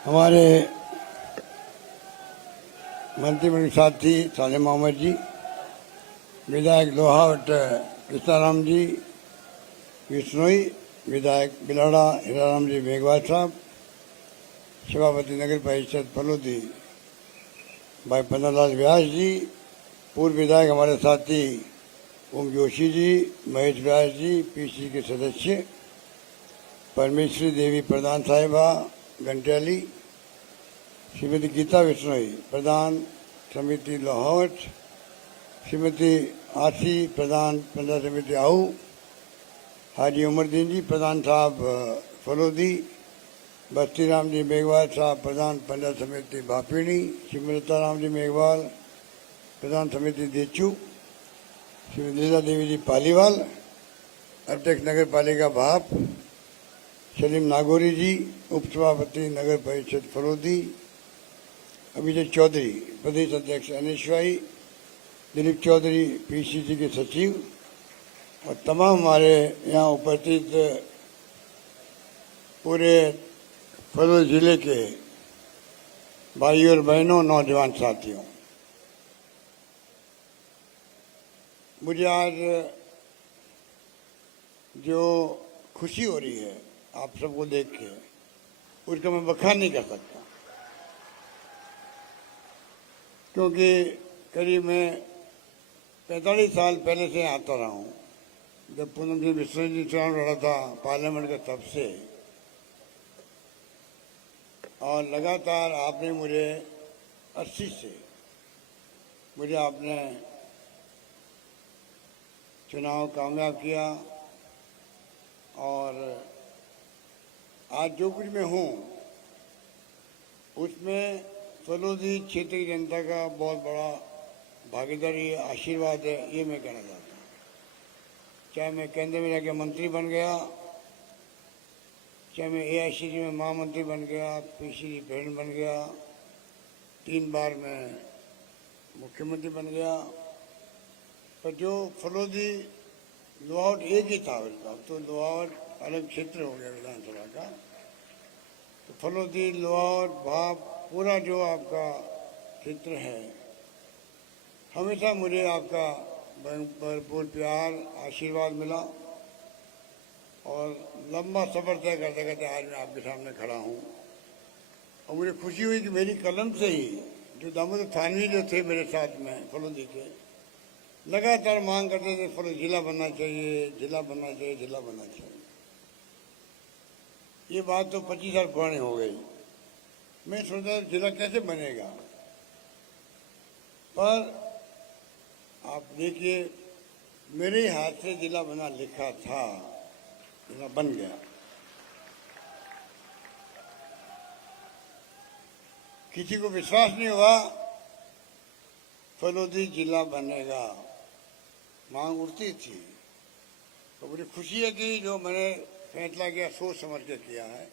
हमारे मंत्रिमंडल साथी साले मोहम्मद जी, विधायक लोहावट कृष्णाराम जी विश्नोई, विधायक बिलाड़ा हीराराम जी मेघवाल साहब, सभापति नगर परिषद फलोदी भाई पन्नालाल व्यास जी, पूर्व विधायक हमारे साथी ओम जोशी जी, महेश व्यास जी, पीसी के सदस्य, परमेश्वरी देवी प्रधान साहिबा घंटेली, श्रीमती गीता विश्नोई प्रधान समिति लाहौर, श्रीमती आसी प्रधान पंचायत समिति आहू, हाजी उमरदीन जी प्रधान साहब फलोदी, बस्ती राम जी मेघवाल साहब प्रधान पंचायत समिति भापीणी, श्रीमती राम जी मेघवाल प्रधान समिति देचू, श्रीमती लीला देवी जी पालीवाल अध्यक्ष नगर पालिका भाप, सलीम नागौरी जी उपसभापति नगर परिषद फलोदी, अभिजीत चौधरी प्रदेश अध्यक्ष अनिश्वाई, दिलीप चौधरी पीसीसी के सचिव और तमाम हमारे यहाँ उपस्थित पूरे फलोदी जिले के भाइयों और बहनों, नौजवान साथियों, मुझे आज जो खुशी हो रही है आप सबको देख के, उसका मैं बखान नहीं कर सकता, क्योंकि करीब मैं 45 साल पहले से आता रहा हूँ। जब पूनम सिंह बिश्नोई जी चुनाव लड़ा था पार्लियामेंट का, तब से, और लगातार आपने मुझे 80 से मुझे आपने चुनाव कामयाब किया, और आज जो कुछ मैं हूँ उसमें फलोदी क्षेत्र की जनता का बहुत बड़ा भागीदारी आशीर्वाद है, ये मैं कहना चाहता हूँ। चाहे मैं केंद्र में जाके मंत्री बन गया, चाहे मैं AICC में महामंत्री बन गया, PCC प्रेसिडेंट बन गया, 3 बार मैं मुख्यमंत्री बन गया, पर जो फलोदी लोहावट एक ही था, अब तो लोहावट अलग क्षेत्र हो गया विधानसभा का, तो फलोदी लोहावट भाप पूरा जो आपका क्षेत्र है, हमेशा मुझे आपका भरपूर प्यार आशीर्वाद मिला, और लंबा सफ़र तय करते करते आज मैं आपके सामने खड़ा हूँ। और मुझे खुशी हुई कि मेरी कलम से ही जो दामोदर थानवी जो थे मेरे साथ में फलोदी के, लगातार मांग करते थे फलोदी जिला बनना चाहिए, जिला बनना चाहिए, जिला बनना चाहिए। ये बात तो 25 साल पुरानी हो गई। मैं सोचता जिला कैसे बनेगा, पर आप देखिए मेरे हाथ से जिला बना लिखा था, जिला बन गया। किसी को विश्वास नहीं हुआ फलोदी जिला बनेगा, मांग उठती थी, तो मुझे खुशी है कि जो मैंने फैसला किया सोच समझ के किया है।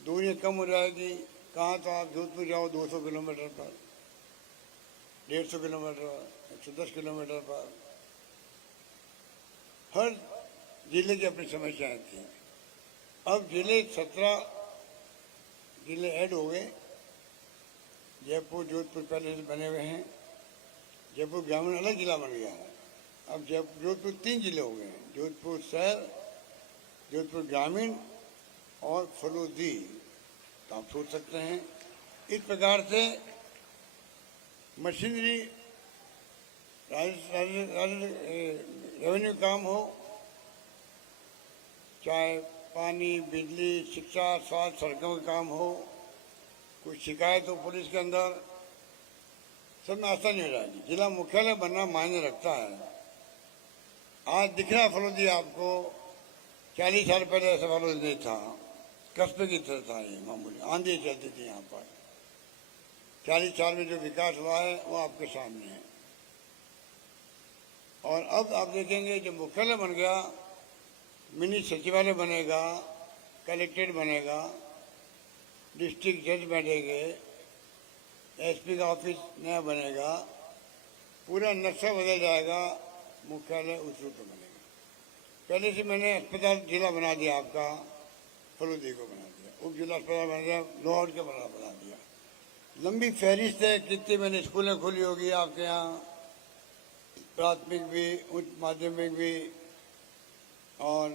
दूरियाँ कम हो जाएगी, कहाँ तो आप जोधपुर जाओ 200 किलोमीटर पर, 150 किलोमीटर, 110 किलोमीटर पर, हर जिले की अपनी समस्याएं थी। अब जिले 17 जिले ऐड हो गए, जयपुर जोधपुर पहले से बने हुए हैं, जयपुर ग्रामीण अलग जिला बन गया है। अब जोधपुर 3 जिले हो गए हैं, जोधपुर शहर, जोधपुर ग्रामीण और फलोदी। तो आप सोच सकते हैं इस प्रकार से मशीनरी रेवेन्यू काम हो, चाहे पानी, बिजली, शिक्षा, स्वास्थ्य, सड़कों का काम हो, कोई शिकायत हो पुलिस के अंदर, सब में आसानी हो जाएगी। जिला मुख्यालय बनना मायने रखता है। आज दिख रहा है फलोदी आपको, 40 साल पहले ऐसा फलोदी नहीं था, कस्बे की तरह था, ये मामूली आंधी चलती थी यहाँ पर। 40 साल में जो विकास हुआ है वो आपके सामने है। और अब आप देखेंगे जब मुख्यालय बन गया, मिनी सचिवालय बनेगा, कलेक्ट्रेट बनेगा, डिस्ट्रिक्ट जज बैठेंगे, SP का ऑफिस नया बनेगा, पूरा नक्शा बदल जाएगा, मुख्यालय उस रूप में बनेगा। पहले से मैंने अस्पताल जिला बना दिया, आपका फलोदी को बना दिया। उप जिला अस्पताल बना दिया, लाहौर के बना दिया। लंबी फहरिस्त है कितनी मैंने स्कूलें खोली होगी आपके यहाँ, प्राथमिक भी, उच्च माध्यमिक भी, और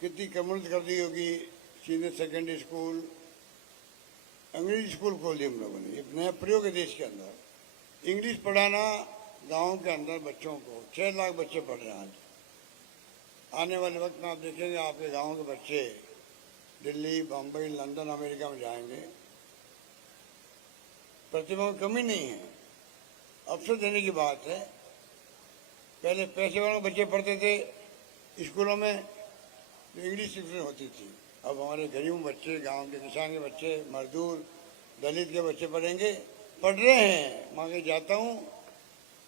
कितनी कम्युनिट कर दी होगी, सीनियर सेकेंडरी स्कूल, अंग्रेजी स्कूल खोल दिए हम लोगों ने। एक नया प्रयोग है देश के अंदर। इंग्लिश पढ़ाना गांव के अंदर बच्चों को, 6 लाख बच्चे पढ़ रहे हैं आज। आने वाले वक्त में आप देखेंगे आपके गांव के बच्चे दिल्ली, बम्बई, लंदन, अमेरिका में जाएंगे। प्रतिभा में कमी नहीं है, अवसर देने की बात है। पहले पैसे वालों के बच्चे पढ़ते थे स्कूलों में, तो इंग्लिश शिक्षण होती थी। अब हमारे गरीब बच्चे, गांव के किसान के बच्चे, मजदूर, दलित के बच्चे पढ़ रहे हैं। वहाँ के जाता हूँ,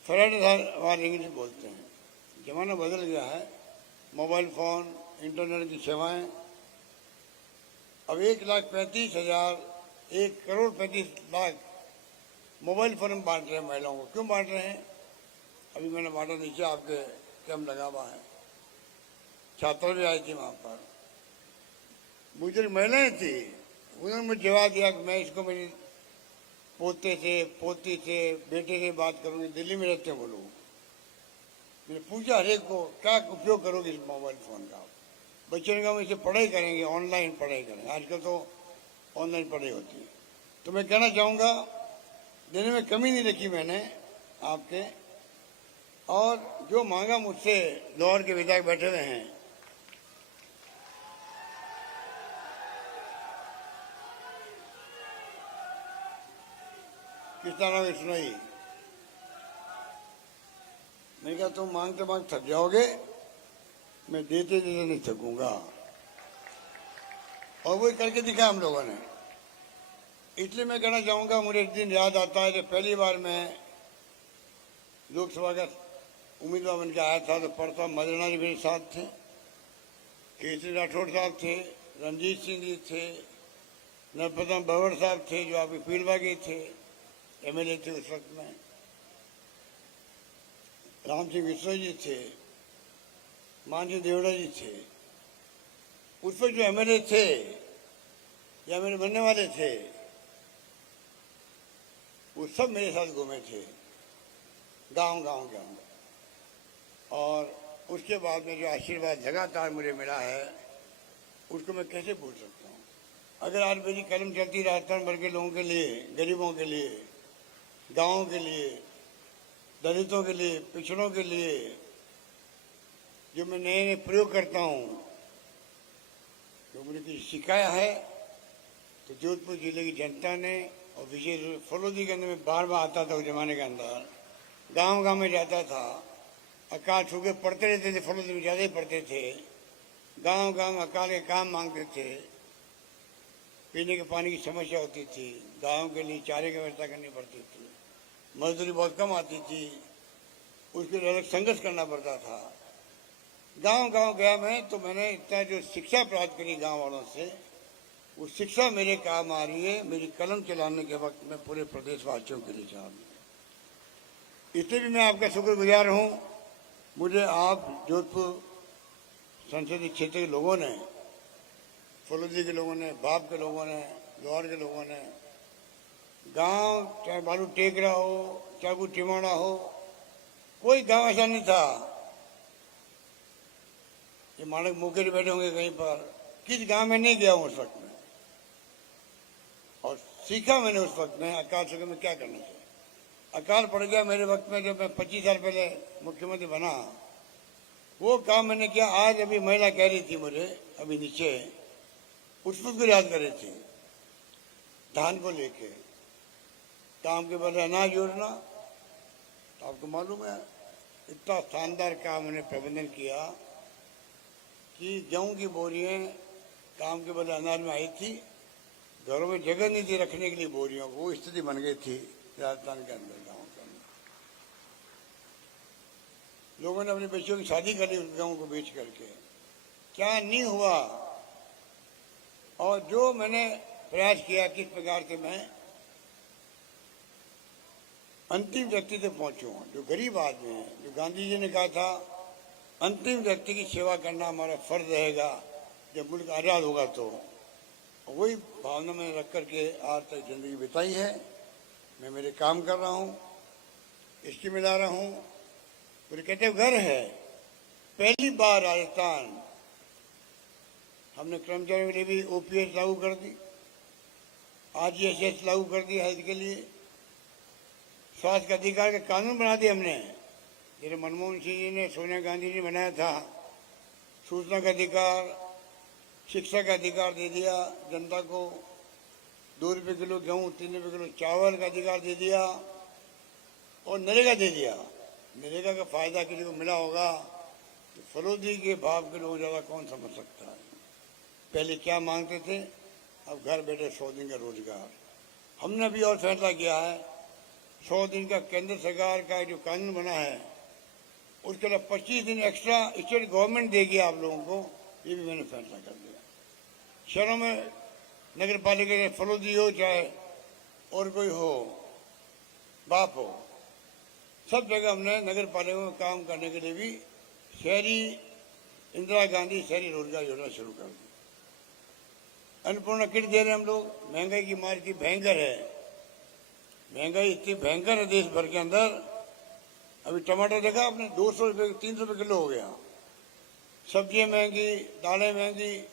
फराड इंग्लिश बोलते हैं। जमाना बदल गया है, मोबाइल फ़ोन, इंटरनेट की सेवाएं। अब 1,35,000, 1,35,00,000 मोबाइल फ़ोन में बांट रहे हैं महिलाओं को। क्यों बांट रहे हैं? अभी मैंने बांटा, नीचे आपके कैंप लगा हुआ है, छात्र भी आई थी वहाँ पर। मुझे महिलाएं थी, उन्होंने मुझे जवाब दिया कि मैं इसको मेरी पोते से, पोती से, बेटे से बात करूँगी। दिल्ली में रहते हैं वो लोग। मैंने पूछा हर एक को, क्या उपयोग करोगे इस मोबाइल फ़ोन का? बच्चों ने कहा हम इसे पढ़ाई करेंगे, ऑनलाइन पढ़ाई करेंगे। आजकल तो ऑनलाइन पढ़ाई होती है। तो मैं कहना चाहूँगा, देने में कमी नहीं रखी मैंने आपके। और जो मांगा मुझसे, लाहौर के विधायक बैठे हुए हैं, कितना नाम सुनाई। मैंने कहा तुम मांगते मांग थक जाओगे, मैं देते देते नहीं थकूंगा। और वही करके दिखा हम लोगों ने। इसलिए मैं कहना चाहूंगा, मुझे एक दिन याद आता है जब पहली बार मैं लोकसभा का उम्मीदवार बन के आया था, तो परसा मदरना जी मेरे साथ थे, केसरी राठौड़ साहब थे, रंजीत सिंह जी थे, नरपतम भवर साहब थे जो आपके फील्ड के थे, MLA थे उस वक्त में, राम सिंह बिश्नोई जी थे, मान सिंह देवड़ा जी थे। उस वक्त जो MLA थे या मेरे बनने वाले थे, वो सब मेरे साथ घूमे थे गांव के अंदर। और उसके बाद में जो आशीर्वाद लगातार मुझे मिला है, उसको मैं कैसे भूल सकता हूँ। अगर आज मेरी कलम चलती राजस्थान भर के लोगों के लिए, गरीबों के लिए, गाँव के लिए, दलितों के लिए, पिछड़ों के लिए, जो मैं नए नए प्रयोग करता हूँ, जो मुझे कुछ सिखाया है, तो जोधपुर जिले की जनता ने, और विशेष रूप से फलोदी के अंदर में बार बार आता था उस जमाने के अंदर, गांव में जाता था, अकाल छू के पढ़ते रहते थे, फलोदी में ज़्यादा ही पढ़ते थे। गांव में अकाल के काम मांगते थे, पीने के पानी की समस्या होती थी, गाँव के लिए चारे की व्यवस्था करनी पड़ती थी, मजदूरी बहुत कम आती थी, उसके लिए अलग संघर्ष करना पड़ता था। गांव गया मैं, तो मैंने इतना जो शिक्षा प्राप्त करी गांव वालों से, वो शिक्षा मेरे काम आ रही है मेरी कलम चलाने के वक्त में पूरे प्रदेशवासियों के लिए साहब। इसलिए भी मैं आपका शुक्रगुजार हूँ। मुझे आप जोधपुर संसदीय क्षेत्र के लोगों ने, फलोदी के लोगों ने, बाप के लोगों ने, लाहौर के लोगों ने, गांव चाहे बालू टेकरा हो, चाहे कोई टिमाड़ा हो, कोई गांव ऐसा नहीं था। ये मानक मौके पे बैठे होंगे कहीं पर, किस गांव में नहीं गया हूं उस वक्त में, और सीखा मैंने उस वक्त में अकाल समय में क्या करना चाहिए। अकाल पड़ गया मेरे वक्त में, जब मैं 25 साल पहले मुख्यमंत्री बना, वो काम मैंने किया। आज अभी महिला कह रही थी मुझे, अभी नीचे, उस वक्त भी याद कर रही थी, धान को लेके काम के बदले अनाज योजना। तो आपको मालूम है इतना शानदार काम मैंने प्रबंधन किया कि गेहूं की बोरियां काम के बदले अनाज में आई थी, घरों में जगह नहीं थी रखने के लिए बोरियों को, वो स्थिति बन गई थी राजस्थान के अंदर, गाँव के अंदर। लोगों ने अपनी बच्चियों की शादी कर ली उस गेहूं को बेच करके, क्या नहीं हुआ। और जो मैंने प्रयास किया किस प्रकार से मैं अंतिम व्यक्ति तक पहुंचूं, जो गरीब आदमी है, जो गांधी जी ने कहा था अंतिम व्यक्ति की सेवा करना हमारा फर्ज रहेगा जब मुल्क आज़ाद होगा तो। वही भावना में रख करके आज तक जिंदगी बिताई है। मैं मेरे काम कर रहा हूँ, इसकी मिला रहा हूँ। पूरे कहते हुए घर है। पहली बार राजस्थान हमने कर्मचारियों के लिए भी ओपीएस लागू कर दी, आरजीएसएस लागू कर दी हेल्थ के लिए, स्वास्थ्य का अधिकार का कानून बना दिया हमने, जैसे मनमोहन सिंह जी ने, सोनिया गांधी जी बनाया था। सूचना का अधिकार, शिक्षा का अधिकार दे दिया जनता को, 2 रुपये किलो गेहूँ, 3 रुपये किलो चावल का अधिकार दे दिया, और नरेगा दे दिया। नरेगा का फायदा किसी को मिला होगा तो फरोदी के भाव के लोग ज़्यादा कौन समझ सकता है। पहले क्या मांगते थे, अब घर बैठे 100 दिन का रोजगार। हमने भी और फैसला किया है, 100 दिन का केंद्र सरकार का जो कानून बना है उसके लिए 25 दिन एक्स्ट्रा स्टेट गवर्नमेंट देगी आप लोगों को, ये भी मैंने फैसला कर दिया। शहरों में नगर पालिका के फरोदी हो चाहे और कोई हो, बाप हो, सब जगह हमने नगर पालिका में काम करने के लिए भी शहरी इंदिरा गांधी शहरी रोजगार योजना शुरू कर दी। अन्नपूर्णा किट दे रहे हैं हम लोग। महंगाई की मार की भयंकर है, महंगाई इतनी भयंकर है देश भर के अंदर। अभी टमाटर देखा आपने, 200 रुपये 300 रुपये किलो हो गया। सब्जियां महंगी, दालें महंगी,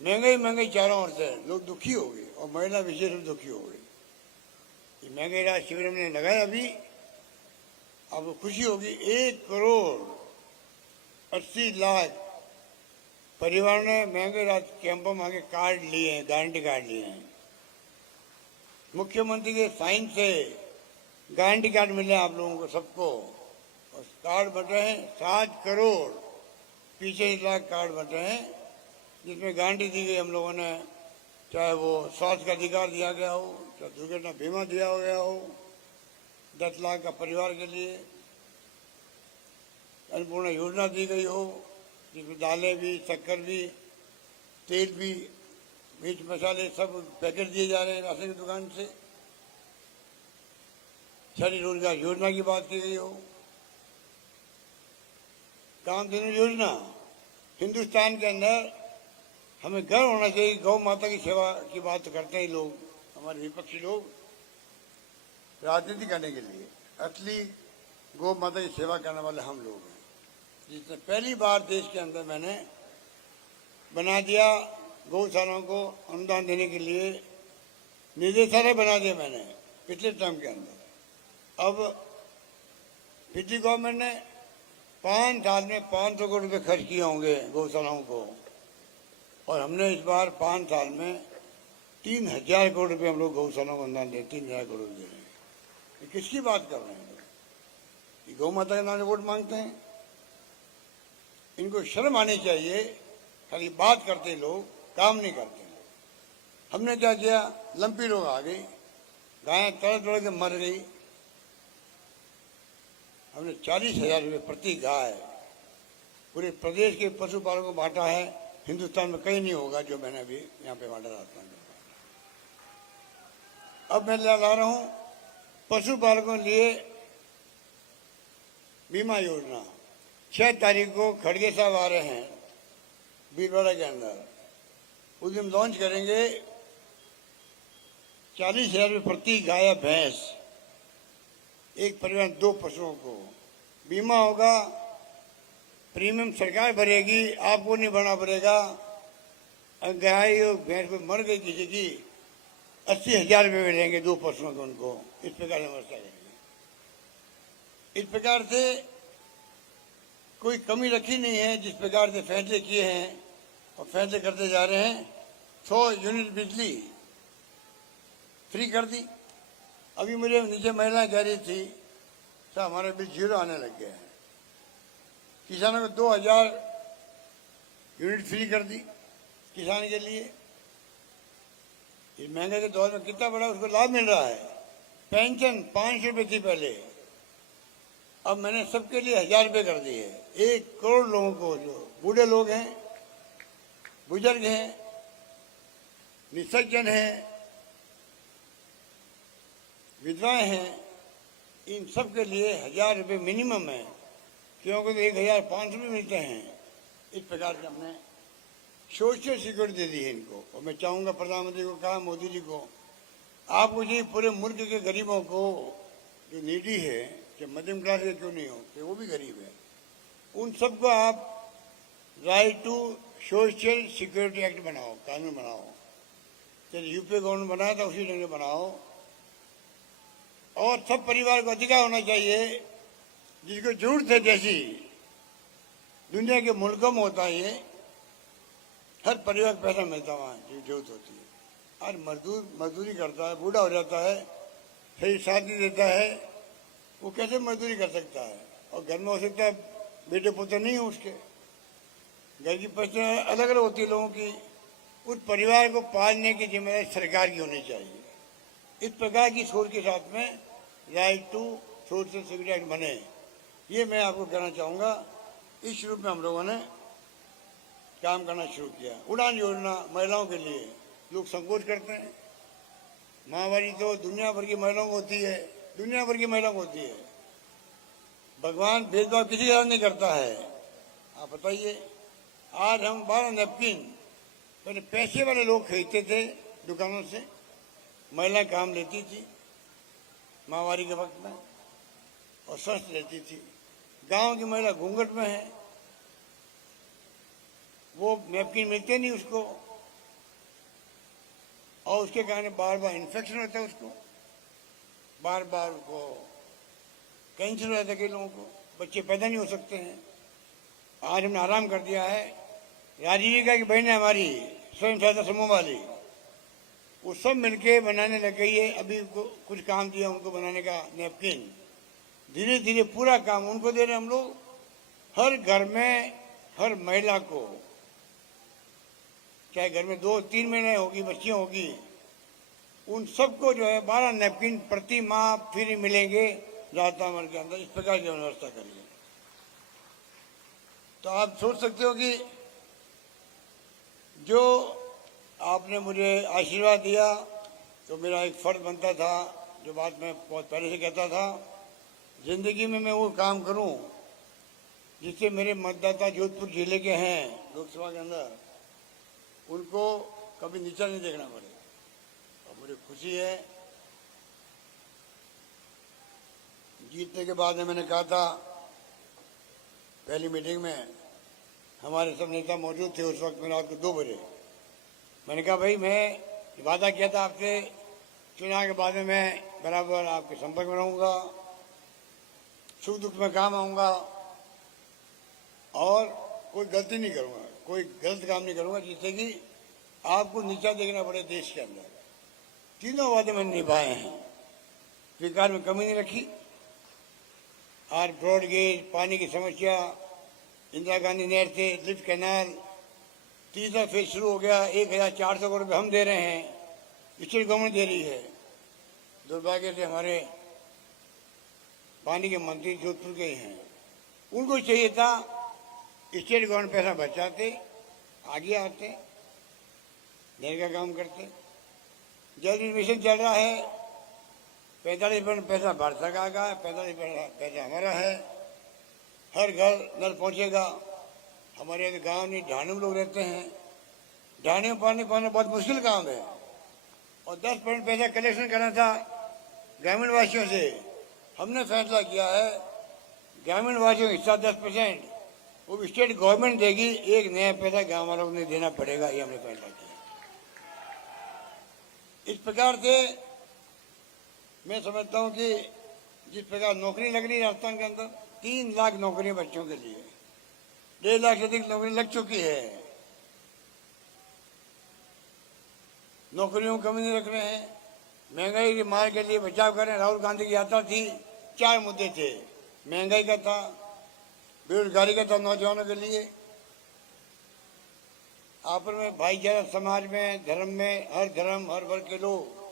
महंगाई चारों ओर से। लोग दुखी हो गए और महिला विशेष रूप दुखी हो गई। ये महंगाई राहत शिविर हमने लगाया अभी, आपको खुशी होगी। 1,80,00,000 परिवार ने महंगाई राहत कैंपों में आगे कार्ड लिए हैं, गारंटी कार्ड लिए हैं। मुख्यमंत्री के साइन से गारंटी कार्ड मिले आप लोगों को सबको, और कार्ड बट रहे हैं 7 करोड़, पीछे 1 लाख कार्ड बट रहे हैं, जिसमें गारंटी दी गई हम लोगों ने। चाहे वो स्वास्थ्य का अधिकार दिया गया हो, चाहे दुर्घटना बीमा दिया गया हो 10 लाख का परिवार के लिए, अन्नपूर्णा योजना दी गई हो जिसमें दालें भी, शक्कर भी, तेल भी, मिर्च मसाले सब पैकेट दिए जा रहे हैं राशन की दुकान से। शहरी रोजगार योजना की बात की गई हो, कामधेनु योजना। हिंदुस्तान के अंदर हमें गर्व होना चाहिए। गौ माता की सेवा की बात करते हैं लोग, हमारे विपक्षी लोग, राजनीति करने के लिए। असली गौ माता की सेवा करने वाले हम लोग हैं, जिसने पहली बार देश के अंदर मैंने बना दिया गौशालाओं को अनुदान देने के लिए निदेशालय बना दिया मैंने पिछले टर्म के अंदर। अब पिछली गवर्नमेंट ने 5 साल में 500 करोड़ रुपये खर्च किए होंगे गौशालाओं को, और हमने इस बार 5 साल में 3,000 करोड़ रुपये हम लोग गौशालाओं को अनुदान दे, 3,000 करोड़ दे रहे हैं। ये किसकी बात कर रहे हैं लोग? ये गौ माता के नाम से वोट मांगते हैं। इनको शर्म आनी चाहिए। खाली बात करते लोग, काम नहीं करते। हमने क्या किया, लंपी लोग आ गई, गायें तड़ के मर गई। हमने 40,000 रुपये प्रति गाय पूरे प्रदेश के पशुपालकों को बांटा है। हिंदुस्तान में कहीं नहीं होगा जो मैंने अभी यहाँ पे बांटा राजस्थान में। अब मैं ला रहा हूँ पशुपालकों के लिए बीमा योजना। 6 तारीख को खड़गे साहब आ रहे हैं भीलवाड़ा के अंदर, उस दिन लॉन्च करेंगे। 40,000 रुपये प्रति गाय या भैंस, एक परिवार 2 पशुओं को बीमा होगा। प्रीमियम सरकार भरेगी, आपको नहीं भरना पड़ेगा। अगर गाय और भैंस को मर गई किसी की, 80,000 रुपये मिलेंगे 2 पशुओं को उनको। इस प्रकार से व्यवस्था करेंगे। इस प्रकार से कोई कमी रखी नहीं है। जिस प्रकार से फैसले किए हैं और फैसले करते जा रहे हैं, 100 यूनिट बिजली फ्री कर दी। अभी मुझे नीचे महिलाएं कह रही थी साहब हमारे बिल 0 आने लग गया है। किसानों को 2,000 यूनिट फ्री कर दी किसान के लिए। इस महंगाई के दौर में कितना बड़ा उसको लाभ मिल रहा है। पेंशन 500 रुपये थी पहले, अब मैंने सबके लिए 1,000 रुपये कर दिए। 1 करोड़ लोगों को, जो बूढ़े लोग हैं, बुजुर्ग हैं, निसज्जन हैं, विधवाएं हैं, इन सब के लिए 1,000 रुपये मिनिमम है, क्योंकि तो 1,500 भी मिलते हैं। इस प्रकार से हमने सोशल सिक्योरिटी दे दी है इनको। और मैं चाहूंगा प्रधानमंत्री को कहा, मोदी जी को, आपको चाहिए पूरे मुल्क के गरीबों को, जो नीडी है, जो मध्यम क्लास के क्यों नहीं हो, तो वो भी गरीब है, उन सबको आप right to social security act बनाओ, कानून बनाओ। जैसे यूपी गवर्नमेंट बनाया था उसी ढंग से बनाओ। और सब परिवार को अधिकार होना चाहिए, जिसको जरूरत है, जैसी दुनिया के मुल्कों में होता है, ये हर परिवार को पैसा मिलता है वहाँ जो जरूरत होती है। और मजदूरी करता है, बूढ़ा हो जाता है, सही साथ नहीं देता है, वो कैसे मजदूरी कर सकता है? और घर में हो सकता है बेटे पुत्र नहीं हो उसके, घर की परिस्थितियाँ अलग अलग होती है लोगों की। उस परिवार को पालने की जिम्मेदारी सरकार की होनी चाहिए। इस प्रकार की सोच के साथ में right to social security act बने, ये मैं आपको कहना चाहूँगा। इस रूप में हम लोगों ने काम करना शुरू किया। उड़ान योजना महिलाओं के लिए लोग संकोच करते हैं। माहवारी तो दुनिया भर की महिलाओं को होती है, दुनिया भर की महिलाओं को होती है। भगवान भेदभाव किसी के साथ नहीं करता है। आप बताइए, आज हम 12 नैपकिन पहले पैसे वाले लोग खरीदते थे दुकानों से, महिला काम लेती थी माहवारी के वक्त में और स्वस्थ रहती थी। गांव की महिला घूंघट में है, वो नैपकिन मिलते नहीं उसको, और उसके कारण बार बार इन्फेक्शन होता है उसको, बार बार उसको कैंसर हो जाता है, कई लोगों को बच्चे पैदा नहीं हो सकते हैं। आज हमने आराम कर दिया है। राजीविका की बहन है हमारी, स्वयं सहायता समूह वाली, वो सब मिलके बनाने लग गई है। अभी कुछ काम दिया उनको बनाने का नैपकिन, धीरे धीरे पूरा काम उनको दे रहे हैं हम लोग। हर घर में हर महिला को, चाहे घर में 2-3 महिलाएं होगी, बच्चियां होगी, उन सबको जो है 12 नैपकिन प्रति माह फ्री मिलेंगे राजस्थान के अंदर। इस प्रकार की व्यवस्था करिए। तो आप सोच सकते हो कि जो आपने मुझे आशीर्वाद दिया, तो मेरा एक फर्ज बनता था, जो बात मैं बहुत पहले से कहता था, जिंदगी में मैं वो काम करूं जिससे मेरे मतदाता जोधपुर जिले के हैं लोकसभा के अंदर, उनको कभी नीचा नहीं देखना पड़े। और मुझे खुशी है, जीतने के बाद में मैंने कहा था पहली मीटिंग में, हमारे सब नेता मौजूद थे उस वक्त में, रात को 2 बजे। मैंने कहा भाई, मैं वादा किया था आपसे, चुनाव के बाद में मैं बराबर आपके संपर्क में रहूंगा, सुख दुख में काम आऊंगा और कोई गलती नहीं करूंगा, कोई गलत काम नहीं करूंगा जिससे कि आपको नीचा देखना पड़े देश के अंदर। तीनों वादे मैंने निभाए हैं, विकास में कमी नहीं रखी। और ब्रॉडगेज, पानी की समस्या, इंदिरा गांधी नहर से लिफ्ट कैनाल, तीसरा फेज शुरू हो गया, 1400 करोड़ रुपये हम दे रहे हैं, स्टेट गवर्नमेंट दे रही है। दुर्भाग्य से हमारे पानी के मंत्री जोधपुर के ही हैं, उनको चाहिए था स्टेट गवर्नमेंट पैसा बचाते, आगे आते, नहर का काम करते। जल मिशन चल रहा है, 45% पैसा भारत सरकार का है, 45% पैसा हमारा है। हर घर नल पहुंचेगा। हमारे गांव में ढाणे में लोग रहते हैं, ढाणे में पानी पाना बहुत मुश्किल काम है। और 10% पैसा कलेक्शन करना था ग्रामीण वासियों से। हमने फैसला किया है ग्रामीण वासियों का हिस्सा 10% वो भी स्टेट गवर्नमेंट देगी, एक नया पैसा गाँव वालों को नहीं देना पड़ेगा, ये हमने फैसला किया। इस प्रकार से मैं समझता हूं कि जिस प्रकार नौकरी लग रही है राजस्थान के अंदर, 3 लाख नौकरियां बच्चों के लिए, 1.5 लाख से अधिक नौकरी लग चुकी है। नौकरियों को कमी नहीं रख रहे हैं। महंगाई के मार के लिए बचाव करें। राहुल गांधी की यात्रा थी, 4 मुद्दे थे, महंगाई का था, बेरोजगारी का था, नौजवानों के लिए, आपस में भाईचारा, समाज में, धर्म में, हर धर्म हर वर्ग के लोग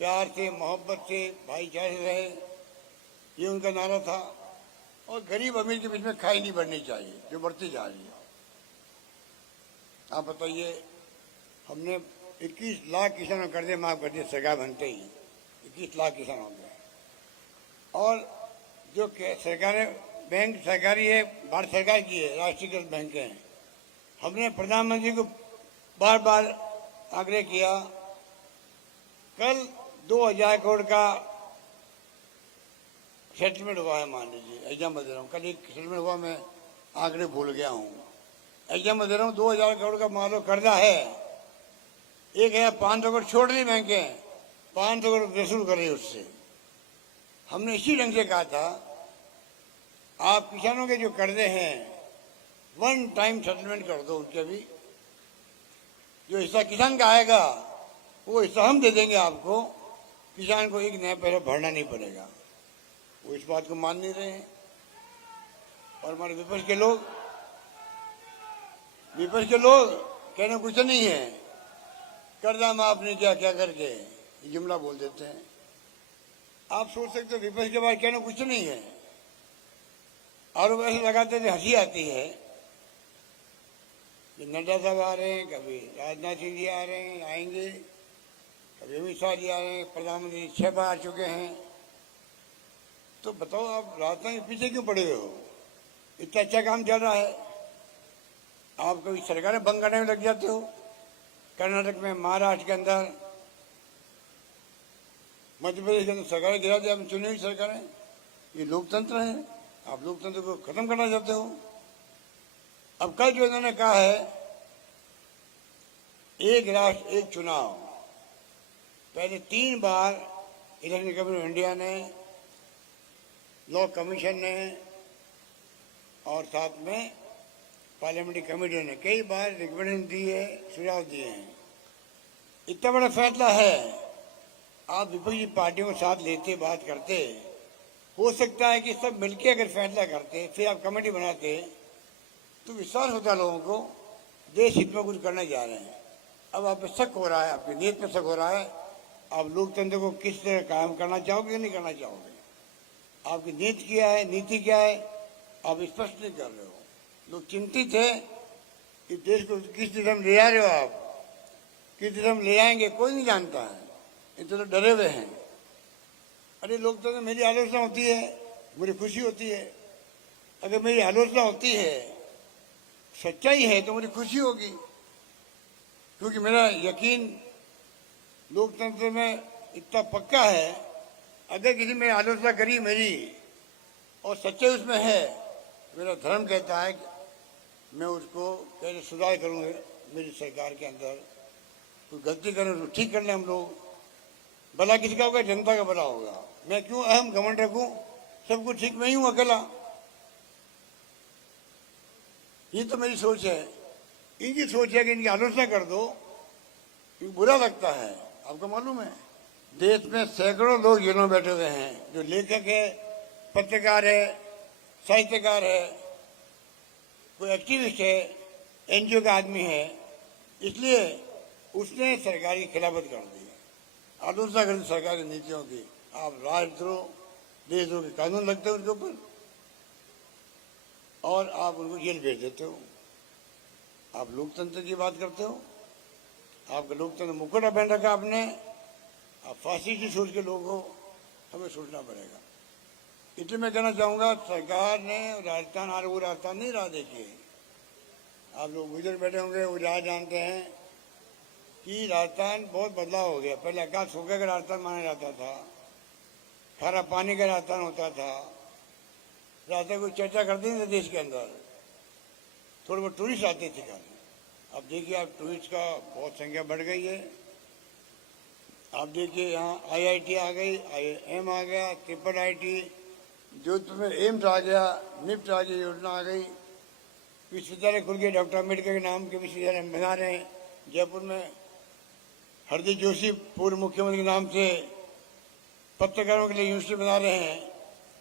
प्यार से, मोहब्बत से, भाईचारे से रहे, ये उनका नारा था। और गरीब अमीर के बीच में खाई नहीं बढ़नी चाहिए, जो बढ़ती जा रही है। आप बताइए, हमने 21 लाख किसानों कर्जे माफ कर दिए सरकार बनते ही, 21 लाख किसान हो गए। और जो सरकारें बैंक सरकारी है, भारत सरकार की है, राष्ट्रीयकृत बैंक हैं, हमने प्रधानमंत्री को बार बार आग्रह किया। कल 2000 करोड़ का सेटलमेंट हुआ है, मान लीजिए एग्जाम दे रहा हूँ, कल एक सेटलमेंट हुआ, मैं आंकड़े भूल गया हूँ, एग्जाम दे रहा हूँ, 2000 करोड़ का मान लो कर्जा है। 1500 करोड़ छोड़ रही बैंकें, 500 करोड़ वसूल कर रही उससे। हमने इसी ढंग से कहा था आप किसानों के जो कर्जे हैं वन टाइम सेटलमेंट कर दो, उनके भी जो हिस्सा किसान का आएगा वो हिस्सा हम दे देंगे आपको, किसान को एक नया पैसा भरना नहीं पड़ेगा। वो इस बात को मान नहीं रहे हैं। और हमारे विपक्ष के लोग कहने कुछ नहीं है, कर्जा माफ नहीं किया क्या करके ये जुमला बोल देते हैं। आप सोच सकते हो विपक्ष के बाद कहने कुछ नहीं है, और वो ऐसे लगाते थे हंसी आती है कि नड्डा साहब आ रहे हैं, कभी राजनाथ सिंह जी आ रहे हैं, आएंगे, कभी अमित शाह जी आ रहे हैं, प्रधानमंत्री 6 बार आ चुके हैं। तो बताओ आप राजस्थान के पीछे क्यों पड़े हुए हो? इतना अच्छा काम चल रहा है, आप कभी सरकारें भंग करने में लग जाते हो। कर्नाटक में, महाराष्ट्र के अंदर, मध्य प्रदेश के अंदर सरकारें गिरा दी आपने, चुनी हुई सरकारें। ये लोकतंत्र है, आप लोकतंत्र को खत्म करना चाहते हो। अब कल जो इन्होंने कहा है एक राष्ट्र एक चुनाव, पहले 3 बार इलेक्शन कमीशन ऑफ इंडिया ने, लॉ कमीशन ने और साथ में पार्लियामेंट्री कमेटी ने कई बार रिकमेंडेशन दी है, सुझाव दिए हैं। इतना बड़ा फैसला है, आप विपक्षी पार्टियों को साथ लेते बात करते, हो सकता है कि सब मिलके अगर फैसला करते, फिर आप कमेटी बनाते तो विश्वास होता लोगों को देश हित में कुछ करने जा रहे हैं। अब आप पे शक हो रहा है, आपकी नीयत पे शक हो रहा है, आप लोकतंत्र को किस तरह कायम करना चाहोगे या नहीं करना चाहोगे, आपकी नीति क्या है, नीति क्या है, आप स्पष्ट नहीं कर रहे हो। लोग चिंतित है कि देश को किस दिशा में ले जा रहे हो, आप किस दिशा में ले जाएंगे कोई नहीं जानता है, इतने तो डरे हुए हैं। अरे लोकतंत्र मेरी आलोचना होती है, मुझे खुशी होती है। अगर मेरी आलोचना होती है, सच्चाई है तो मुझे खुशी होगी, क्योंकि मेरा यकीन लोकतंत्र में इतना पक्का है, अगर किसी ने आलोचना करी मेरी और सच्चाई उसमें है, मेरा धर्म कहता है कि मैं उसको कैसे सुधार करूँगा। मेरी सरकार के अंदर कोई गलती करें तो ठीक कर लें हम लोग, भला किसका होगा, जनता का भला होगा। मैं क्यों अहम घमंड रखूं, सब कुछ ठीक मैं ही हूं अकेला, ये तो मेरी सोच है। इनकी सोच है कि इनकी आलोचना कर दो, क्योंकि बुरा लगता है। आपको मालूम है देश में सैकड़ों लोग जेलों में बैठे हुए हैं, जो लेखक है, पत्रकार है, साहित्यकार है, कोई एक्टिविस्ट है, एनजीओ का आदमी है, इसलिए उसने सरकार की खिलाफत कर दी, आलोचना कर दी सरकार की नीतियों की। आप राष्ट्रद्रोह, देशद्रोह के कानून लगते हैं उनके ऊपर और आप उनको जेल भेज देते हो। आप लोकतंत्र की बात करते हो, आपका लोकतंत्र मुखौटा पहन रखा आपने, आप फांसी की सोच के लोग हो, हमें सोचना पड़ेगा। इसलिए मैं कहना चाहूँगा सरकार ने राजस्थान, आ वो राजस्थान नहीं रहा। देखिए आप लोग गुजर बैठे होंगे, वो राह जानते हैं कि राजस्थान बहुत बदलाव हो गया। पहले आकाश सूखे का राजस्थान माना जाता था, खारा पानी का राजस्थान होता था, राजस्थान कोई चर्चा करते नहीं थे देश के अंदर, थोड़े बहुत टूरिस्ट आते थे खाली। अब देखिए आप टूरिस्ट का बहुत संख्या बढ़ गई है। आप देखिए यहाँ IIT आ गई, IIM आ गया, ट्रिपल IIT, जोधपुर में एम्स आ गया, निफ्ट आ गई, योजना आ गई, विश्वविद्यालय खुल गए, डॉक्टर अम्बेडकर के नाम के विश्वविद्यालय बना रहे हैं। जयपुर में हरदीप जोशी पूर्व मुख्यमंत्री के नाम से पत्रकारों के लिए यूनिवर्सिटी बना रहे हैं,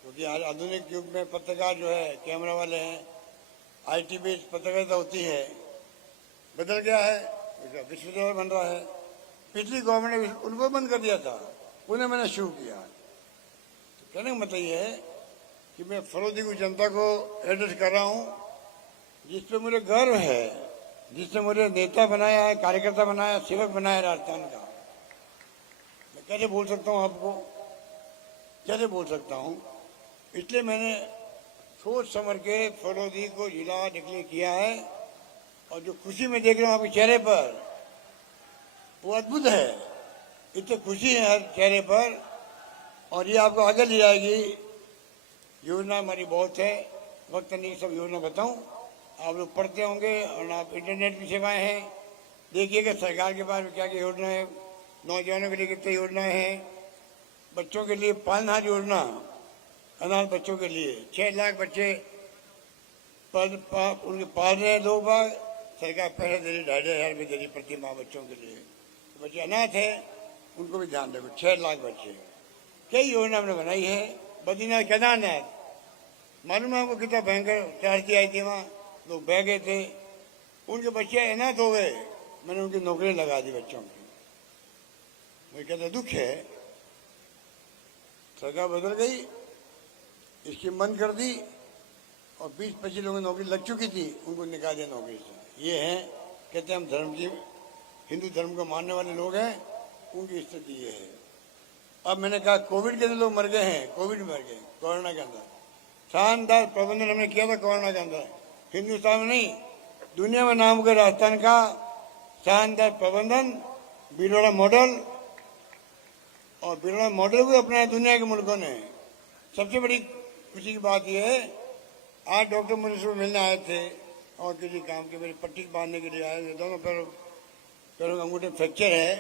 क्योंकि आज आधुनिक युग में पत्रकार जो है कैमरा वाले हैं, IT बेस्ड पत्रकारिता होती है, बदल गया है, विश्वविद्यालय बन रहा है। पिछली गवर्नमेंट ने उनको बंद कर दिया था, उन्हें मैंने शुरू किया। तो कहने का मतलब ये है कि मैं फरोदी की जनता को एड्रेस कर रहा हूँ, जिस पे मुझे गर्व है, जिसने मुझे नेता बनाया है, कार्यकर्ता बनाया, सेवक बनाया राजस्थान का। मैं कैसे बोल सकता हूँ आपको, कैसे बोल सकता हूँ? इसलिए मैंने सोच समझ के फरोदी को जिला डिक्लेयर किया है और जो खुशी मैं देख रहा हूँ आपके चेहरे पर, वो अद्भुत है। इतनी खुशी है हर चेहरे पर, और ये आपको आगे ले जाएगी। योजना हमारी बहुत है, वक्त नहीं सब योजना बताऊं। आप लोग पढ़ते होंगे और आप इंटरनेट की सेवाएं हैं, देखिएगा सरकार के पास क्या क्या योजना है। नौजवानों के लिए कितनी योजनाएं हैं, बच्चों के लिए पालनहार योजना, अनाथ बच्चों के लिए 6 लाख बच्चे उनके पाल रहे हैं। 2 बार सरकार पैसे दे रही, 2,500 रुपये दे रही प्रति माह बच्चों के लिए। तो बच्चे अनाथ है, उनको भी ध्यान रखो। 6 लाख बच्चे, कई योजना हमने बनाई है। बद्रीनाथ केदारनाथ, मालूम है आपको कितना भयंकर त्रासदी आई थी, वहाँ लोग बह गए थे, उनके बच्चे अनाथ हो गए। मैंने उनकी नौकरी लगा दी बच्चों की। मुझे कहता दुख है, सरकार बदल गई, स्कीम बंद कर दी, और 20-25 लोगों की नौकरी लग चुकी थी, उनको निकाल दिया नौकरी से। ये है, कहते हैं हम धर्म की, हिंदू धर्म को मानने वाले लोग हैं, उनकी स्थिति ये है। अब मैंने कहा कोविड के अंदर लोग मर गए हैं, कोविड में मर गए, कोरोना के अंदर शानदार प्रबंधन हमने किया था। कोरोना के अंदर हिंदुस्तान में नहीं, दुनिया में नाम के राजस्थान का शानदार प्रबंधन, भीलवाड़ा मॉडल। और भीलवाड़ा मॉडल को अपनाया दुनिया के मुल्कों ने। सबसे बड़ी खुशी की बात यह है, आज डॉक्टर मुझे सुबह मिलने आए थे और किसी काम के, मेरी पट्टी बांधने के लिए आए थे। दोनों पैरों का अंगूठे फ्रैक्चर है,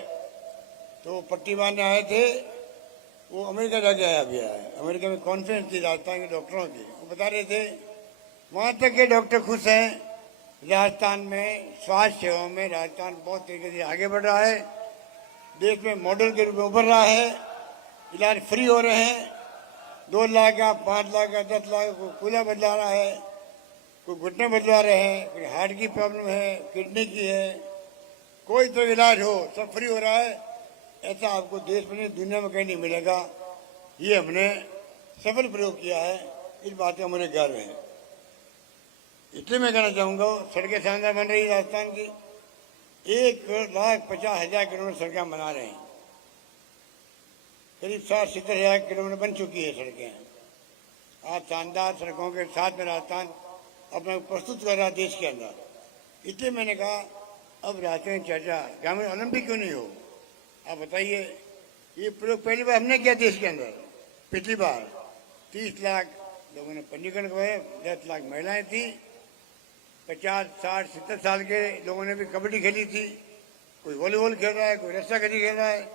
तो पट्टी बांधने आए थे। वो अमेरिका जाके आया भी है, अमेरिका में कॉन्फ्रेंस थी राजस्थान के डॉक्टरों की। वो बता रहे थे वहाँ तक के डॉक्टर खुश हैं, राजस्थान में स्वास्थ्य सेवा में राजस्थान बहुत तरीके से आगे बढ़ रहा है, देश में मॉडल के रूप में उभर रहा है। इलाज फ्री हो रहे हैं, 2 लाख का, 5 लाख का, 10 लाख, कोई कूल्हा बदला रहा है, कोई घुटने बदलवा रहे हैं, कोई हार्ट की प्रॉब्लम है, किडनी की है, कोई तो इलाज हो सब फ्री हो रहा है। ऐसा आपको देश में नहीं, दुनिया में कहीं नहीं मिलेगा। ये हमने सफल प्रयोग किया है, इस बात का मुझे गर्व है। इसलिए मैं कहना चाहूँगा, सड़कें शानदार बन रही राजस्थान की, 1,50,000 किलोमीटर सड़कें बना रहे हैं, करीब 60-70 हज़ार किलोमीटर बन चुकी है सड़कें। आज शानदार सड़कों के साथ में राजस्थान अपना प्रस्तुत कर रहा है देश के अंदर। इसलिए मैंने कहा अब राजस्थान की चर्चा ग्रामीण ओलंपिक क्यों नहीं हो। आप बताइए, ये प्रयोग पहली बार हमने किया देश के अंदर। पिछली बार 30 लाख लोगों ने पंजीकरण करवाया, 10 लाख महिलाएं थी, 50, 60, 70 साल के लोगों ने भी कबड्डी खेली थी, कोई वॉलीबॉल खेल रहा है, कोई रस्साकशी खेल रहा है,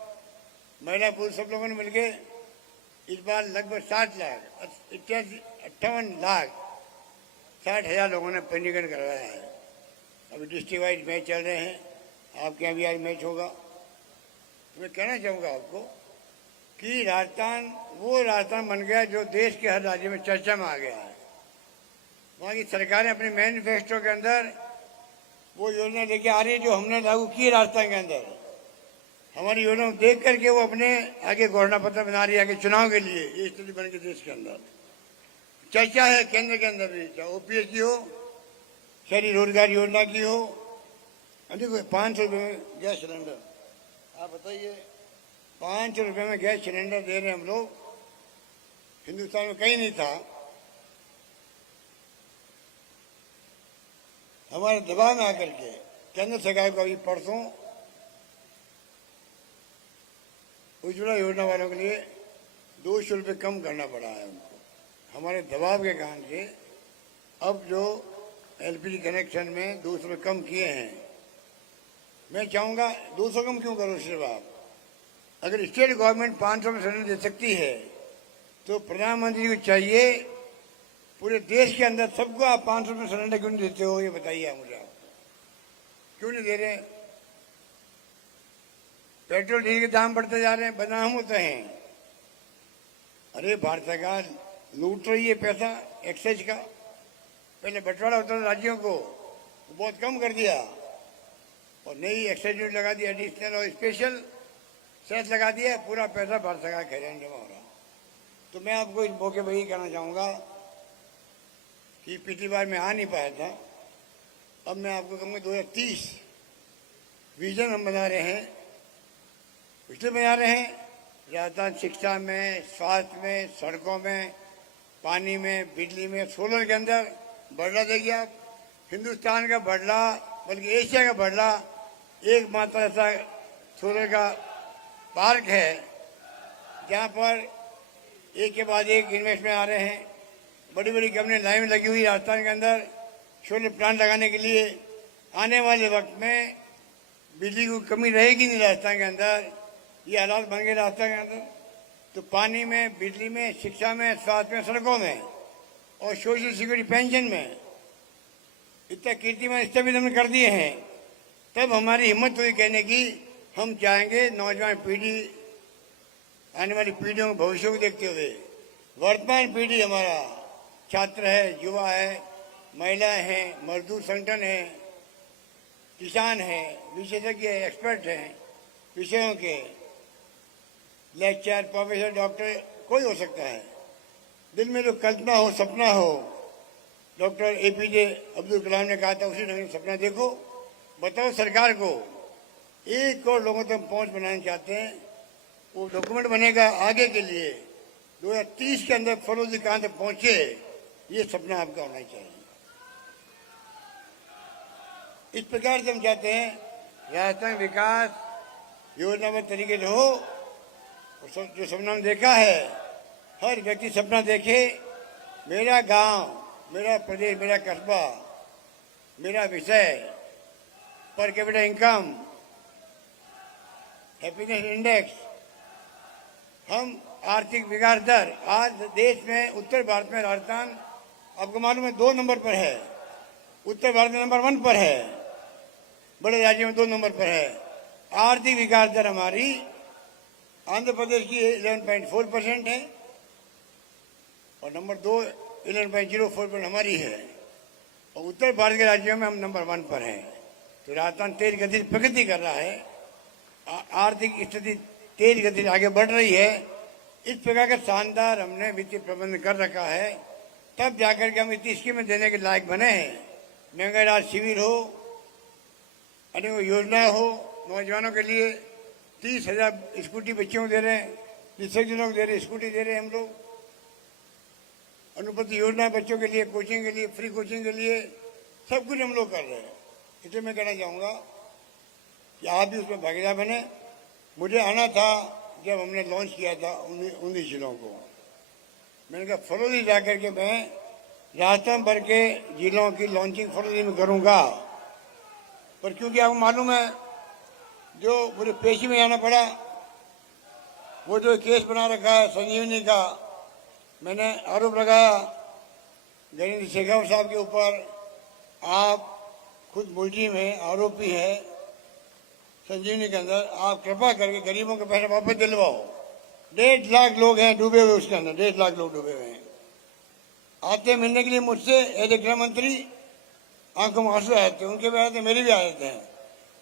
महिला पुरुष सब लोगों ने मिलकर इस बार लगभग 60 लाख 58 लाख 60,000 लोगों ने पंजीकरण करवाया है। अभी डिस्ट्रिक्ट वाइज मैच चल रहे हैं, आपके यहाँ भी आज मैच होगा। तो मैं कहना चाहूँगा आपको कि राजस्थान वो राजस्थान बन गया जो देश के हर राज्य में चर्चा में आ गया है। वहाँ की सरकारें अपने मैनिफेस्टो के अंदर वो योजना लेके आ रही है जो हमने लागू की है राजस्थान के अंदर। हमारी योजना देख करके वो अपने आगे घोषणा पत्र बना रही है आगे चुनाव के लिए। ये स्थिति बन के देश के अंदर चर्चा है, केंद्र के अंदर भी, चाहे ओपीएस की हो, शहरी रोजगार योजना की हो। देखो 500 रुपये में गैस सिलेंडर, आप बताइए 500 रुपये में गैस सिलेंडर दे रहे हैं हम लोग, हिंदुस्तान में कहीं नहीं था। हमारे दबाव में आकर के केंद्र सरकार को अभी परसों उज्ज्वला योजना वालों के लिए 200 रुपये कम करना पड़ा है उनको। हमारे दबाव के कारण से अब जो एलपीजी कनेक्शन में 200 रुपये कम किए हैं। मैं चाहूँगा 200 कम क्यों करो, सिर्फ आप अगर स्टेट गवर्नमेंट 500 में सिलेंडर दे सकती है तो प्रधानमंत्री को चाहिए पूरे देश के अंदर सबको आप 500 में सिलेंडर क्यों नहीं देते हो, ये बताइए मुझे। आप क्यों नहीं दे रहे? पेट्रोल डीजल के दाम बढ़ते जा रहे हैं, बदनाम होते हैं। अरे भारत सरकार लूट रही है पैसा एक्साइज का। पहले बंटवारा होता था राज्यों को, वो बहुत कम कर दिया और नई एक्साइज ड्यूटी लगा दी, एडिशनल और स्पेशल सेस लगा दिया, पूरा पैसा भारत सरकार के खजाने जमा हो रहा। तो मैं आपको इस मौके पर यही कहना चाहूँगा कि पिछली बार मैं आ नहीं पाया था, अब मैं आपको कहूँगा 2030 विजन हम बना रहे हैं। इसलिए बना रहे हैं राजस्थान शिक्षा में, स्वास्थ्य में, सड़कों में, पानी में, बिजली में, सोलर के अंदर बढ़ला देखिए आप। हिंदुस्तान का बढ़ला बल्कि एशिया का बड़ा एकमात्र ऐसा सोलर का पार्क है जहाँ पर एक के बाद एक इन्वेस्टमेंट आ रहे हैं। बड़ी बड़ी कंपनी लाइन में लगी हुई राजस्थान के अंदर सोलर प्लांट लगाने के लिए। आने वाले वक्त में बिजली की कमी रहेगी नहीं राजस्थान के अंदर। ये हालात बन गए राजस्थान के अंदर, तो पानी में, बिजली में, शिक्षा में, स्वास्थ्य में, सड़कों में और सोशल सिक्योरिटी पेंशन में इतना कीर्तिमान स्थापित हमने कर दिए हैं। तब हमारी हिम्मत हुई कहने की, हम चाहेंगे नौजवान पीढ़ी, आने वाली पीढ़ियों के भविष्य को देखते हुए, वर्तमान पीढ़ी हमारा छात्र है, युवा है, महिलाएं हैं, मजदूर संगठन है, किसान है, विशेषज्ञ है, एक्सपर्ट हैं विषयों के, लेक्चर, प्रोफेसर, डॉक्टर कोई हो सकता है। दिल में जो कल्पना हो, सपना हो, डॉक्टर APJ अब्दुल कलाम ने कहा था उसी ढंग से सपना देखो। बताओ सरकार को 1 करोड़ लोगों तक पहुंच बनाना चाहते हैं। वो डॉक्यूमेंट बनेगा आगे के लिए 2030 के अंदर फरोजी कहां तक पहुंचे, ये सपना आपका होना चाहिए। इस प्रकार से हम चाहते हैं राजस्थान विकास योजनाबद्ध तरीके से हो। जो सपना हमने देखा है, हर व्यक्ति सपना देखे, मेरा गांव, मेरा प्रदेश, मेरा कस्बा, मेरा विषय, per capita income, happiness index, हम आर्थिक विकास दर। आज देश में, उत्तर भारत में राजस्थान आपको मालूम है 2 नंबर पर है। उत्तर भारत में नंबर 1 पर है, बड़े राज्यों में 2 नंबर पर है। आर्थिक विकास दर हमारी आंध्र प्रदेश की 11.4% है और नंबर 2 11.04% हमारी है। और उत्तर भारत के राज्यों में हम नंबर 1 पर हैं। तो राजस्थान तेज गति से प्रगति कर रहा है, आर्थिक स्थिति तेज गति से आगे बढ़ रही है। इस प्रकार का शानदार हमने वित्तीय प्रबंधन कर रखा है, तब जाकर के हम इतनी स्कीमें देने के लायक बने हैं। महंगाई राहत शिविर हो, अनेकों योजना हो, नौजवानों के लिए 30,000 स्कूटी बच्चों को दे रहे हैं, दिव्यांगजनों को दे रहे हैं, स्कूटी दे रहे हैं हम लोग। अनुपति योजना बच्चों के लिए, कोचिंग के लिए, फ्री कोचिंग के लिए, सब कुछ हम लोग कर रहे हैं। इसलिए मैं कहना चाहूँगा कि आप भी उसमें भागीदार बने। मुझे आना था जब हमने लॉन्च किया था 19 जिलों को। मैंने कहा फरवरी जाकर के मैं राजस्थान भर के जिलों की लॉन्चिंग फरवरी में करूँगा, पर क्योंकि आपको मालूम है जो मुझे पेशी में आना पड़ा, वो जो केस बना रखा है संजीवनी का, मैंने आरोप लगाया गजेंद्र शेखावत साहब के ऊपर। आप खुद मुलजिम हैं, आरोपी है संजीवनी के अंदर, आप कृपा करके गरीबों के पैसे वापस दिलवाओ। 1.5 लाख लोग हैं डूबे हुए उसके अंदर, 1.5 लाख लोग डूबे हुए हैं। आते मिलने के लिए मुझसे एज ए गृह मंत्री, आंखों में आंसू आए थे, उनके भी आए थे, मेरे भी आए थे।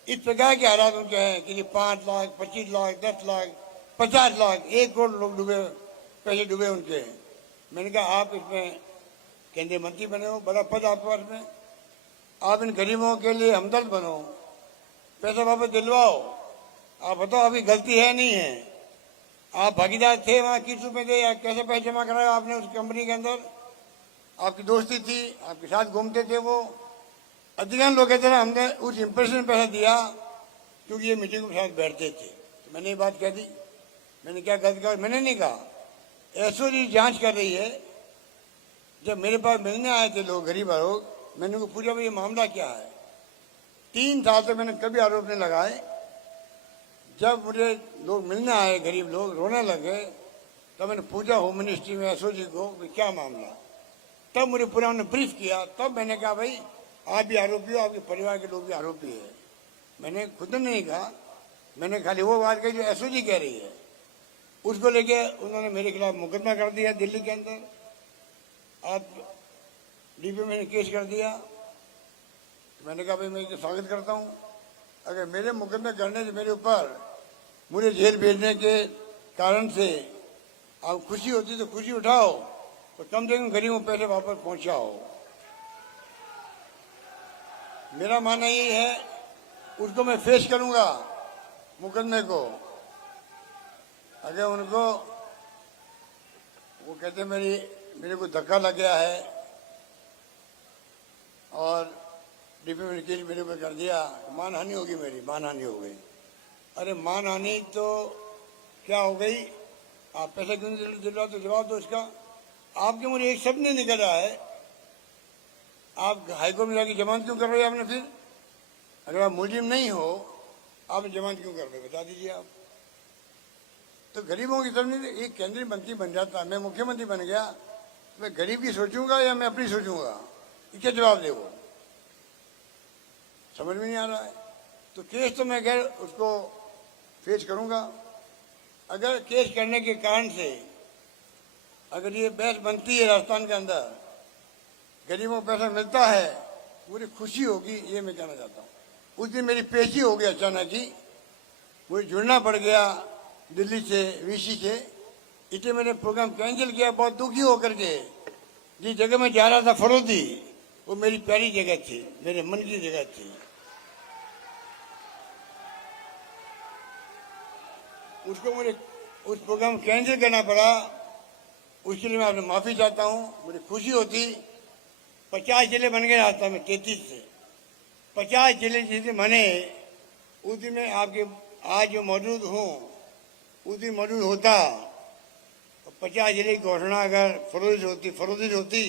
इस प्रकार के हालात उनके हैं कि 5 लाख, 25 लाख, 10 लाख, 50 लाख, 1 करोड़ लोग डूबे, पैसे डूबे उनके। मैंने कहा आप इसमें केंद्रीय मंत्री बने हो, बड़ा पद आपके पास में, आप इन गरीबों के लिए हमदर्द बनो, पैसा वापस दिलवाओ। आप बताओ अभी गलती है नहीं है? आप भागीदार थे वहाँ, किस रूप में थे या कैसे पैसे जमा कराया आपने उस कंपनी के अंदर? आपकी दोस्ती थी, आपके साथ घूमते थे वो। अधिकांश लोग कहते हैं हमने उस इंप्रेशन पैसा दिया क्योंकि ये मीटिंग के साथ बैठते थे। तो मैंने ये बात कह दी। मैंने क्या गलत कहा? मैंने नहीं कहा, एसओजी जांच कर रही है। जब मेरे पास मिलने आए थे लोग, गरीब लोग, मैंने उनको पूछा भाई ये मामला क्या है। 3 साल से मैंने कभी आरोप नहीं लगाए। जब मुझे लोग मिलने आए, गरीब लोग रोने लगे, तब मैंने पूछा होम मिनिस्ट्री में एसओजी को क्या मामला। तब मुझे पूरा उन्होंने ब्रीफ किया। तब मैंने कहा भाई आप भी आरोपी हो, आपके परिवार के लोग भी आरोपी है। मैंने खुद नहीं कहा, मैंने खाली वो बात कही जो एसओजी कह रही है। उसको लेके उन्होंने मेरे खिलाफ मुकदमा कर दिया दिल्ली के अंदर। आप डीपी में केस कर दिया। तो मैंने कहा भाई मैं इसे स्वागत करता हूँ। अगर मेरे मुकदमे करने से मेरे ऊपर मुझे जेल भेजने के कारण से आप खुशी होती तो खुशी उठाओ, तो कम से कम गरीबों को पैसे वापस पहुंचाओ। मेरा मानना ये है, उसको मैं फेस करूंगा मुकदमे को। अगर उनको वो कहते मेरे को धक्का लग गया है और डीपी में वकील मेरे ऊपर कर दिया, मानहानि होगी, मेरी मानहानि हो गई। अरे मानहानि तो क्या हो गई, आप पैसा क्यों नहीं दिलवा, तो जवाब दो इसका। आपके मुझे एक शब्द नहीं निकल रहा है, आप हाईकोर्ट में जाके जमानत क्यों कर रहे हो आपने? फिर अगर आप मुलजिम नहीं हो, आप जमानत क्यों कर रहे हो, बता दीजिए आप। तो गरीबों की तरफ नहीं, एक केंद्रीय मंत्री बन जाता, मैं मुख्यमंत्री बन गया, मैं गरीब की सोचूंगा या मैं अपनी सोचूंगा, ये क्या जवाब दे वो, समझ में नहीं आ रहा है। तो केस तो मैं खैर उसको फेस करूंगा। अगर केस करने के कारण से अगर ये बहस बनती है राजस्थान के अंदर, गरीबों को पैसा मिलता है, मुझे खुशी होगी, ये मैं कहना चाहता हूँ। उस दिन मेरी पेशी हो गई अचानक ही, मुझे जुड़ना पड़ गया दिल्ली से, वीसी से, इसलिए मैंने प्रोग्राम कैंसिल किया बहुत दुखी होकर के। जिस जगह मैं जा रहा था फरोदी, वो मेरी प्यारी जगह थी, मेरे मन की जगह थी। उसको मुझे उस प्रोग्राम कैंसिल करना पड़ा, उसके लिए मैं आपसे माफी चाहता हूँ। मुझे खुशी होती 50 जिले बन गए रास्ता में, 33 से 50 जिले जिसे बने, उस दिन में आपके आज जो मौजूद हूँ, उस दिन मौजूद होता, 50 जिले की घोषणा अगर फरोजी होती,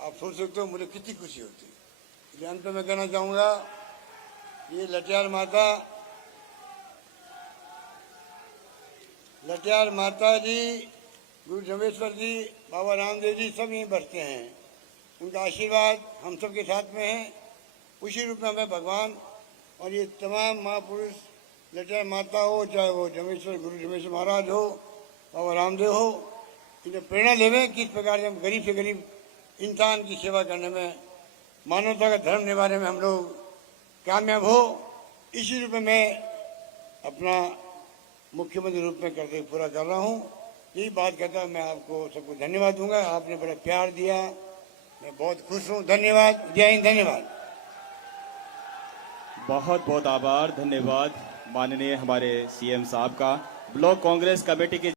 आप सोच सकते हो मुझे कितनी खुशी होती। इसलिए अंत में मैं कहना चाहूँगा, ये लटियार माता जी, गुरु जमेश्वर जी, बाबा रामदेव जी सब यहीं बसते हैं। उनका आशीर्वाद हम सब के साथ में है। उसी रूप में हमें भगवान और ये तमाम महापुरुष, लटियार माता हो, चाहे वो जमेश्वर गुरु जमेश्वर महाराज हो, बाबा रामदेव हो, इन्हें प्रेरणा लेवे किस प्रकार से हम गरीब से गरीब इंसान की सेवा करने में, मानवता का धर्म निभाने में हम लोग कामयाब हो। इसी रूप में मैं अपना मुख्यमंत्री रूप में करके पूरा कर रहा हूँ। यही बात कहता मैं आपको सबको धन्यवाद दूंगा। आपने बड़ा प्यार दिया, मैं बहुत खुश हूँ। धन्यवाद। जय हिंद। धन्यवाद। बहुत बहुत आभार, धन्यवाद माननीय हमारे सीएम साहब का। ब्लॉक कांग्रेस कमेटी के